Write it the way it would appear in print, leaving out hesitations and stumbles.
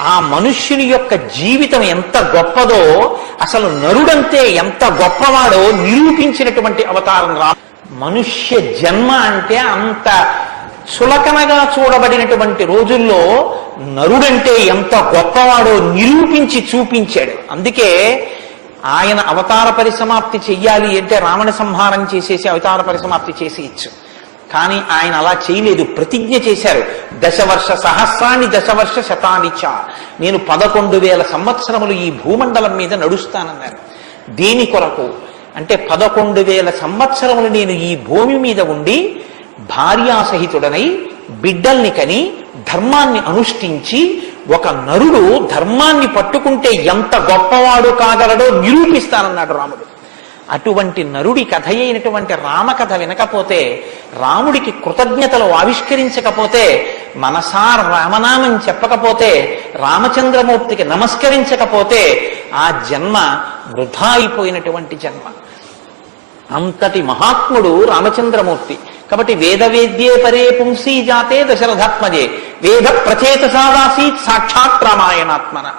ఆ మనుష్యుని యొక్క జీవితం ఎంత గొప్పదో, అసలు నరుడంతే ఎంత గొప్పవాడో నిరూపించినటువంటి అవతారం మనుష్య జన్మ అంటే అంత సులకనగా చూడబడినటువంటి రోజుల్లో నరుడంటే ఎంత గొప్పవాడో నిరూపించి చూపించాడు. అందుకే ఆయన అవతార పరిసమాప్తి చెయ్యాలి అంటే రావణ సంహారం చేసేసి అవతార పరిసమాప్తి చేసేయచ్చు. కానీ ఆయన అలా చేయలేదు, ప్రతిజ్ఞ చేశారు. దశవర్ష సహస్రాన్ని దశవర్ష శతానిచ, నేను 11,000 సంవత్సరములు ఈ భూమండలం మీద నడుస్తానన్నారు. దేని కొరకు అంటే 11,000 సంవత్సరములు నేను ఈ భూమి మీద ఉండి భార్యాసహితుడనై బిడ్డల్ని కని ధర్మాన్ని అనుష్ఠించి ఒక నరుడు ధర్మాన్ని పట్టుకుంటే ఎంత గొప్పవాడు కాగలడో నిరూపిస్తానన్నాడు రాముడు. అటువంటి నరుడి కథ అయినటువంటి రామకథ వినకపోతే, రాముడికి కృతజ్ఞతలు ఆవిష్కరించకపోతే, మనసార రామనామం చెప్పకపోతే, రామచంద్రమూర్తికి నమస్కరించకపోతే ఆ జన్మ వృధా అయిపోయినటువంటి జన్మ. అంతటి మహాత్ముడు రామచంద్రమూర్తి. కాబట్టి వేదవేద్యే పరే పుంసీ జాతే దశరథాత్మజే వేద ప్రచేతసాదాసీత్ సాక్షాత్ రామాయణాత్మన.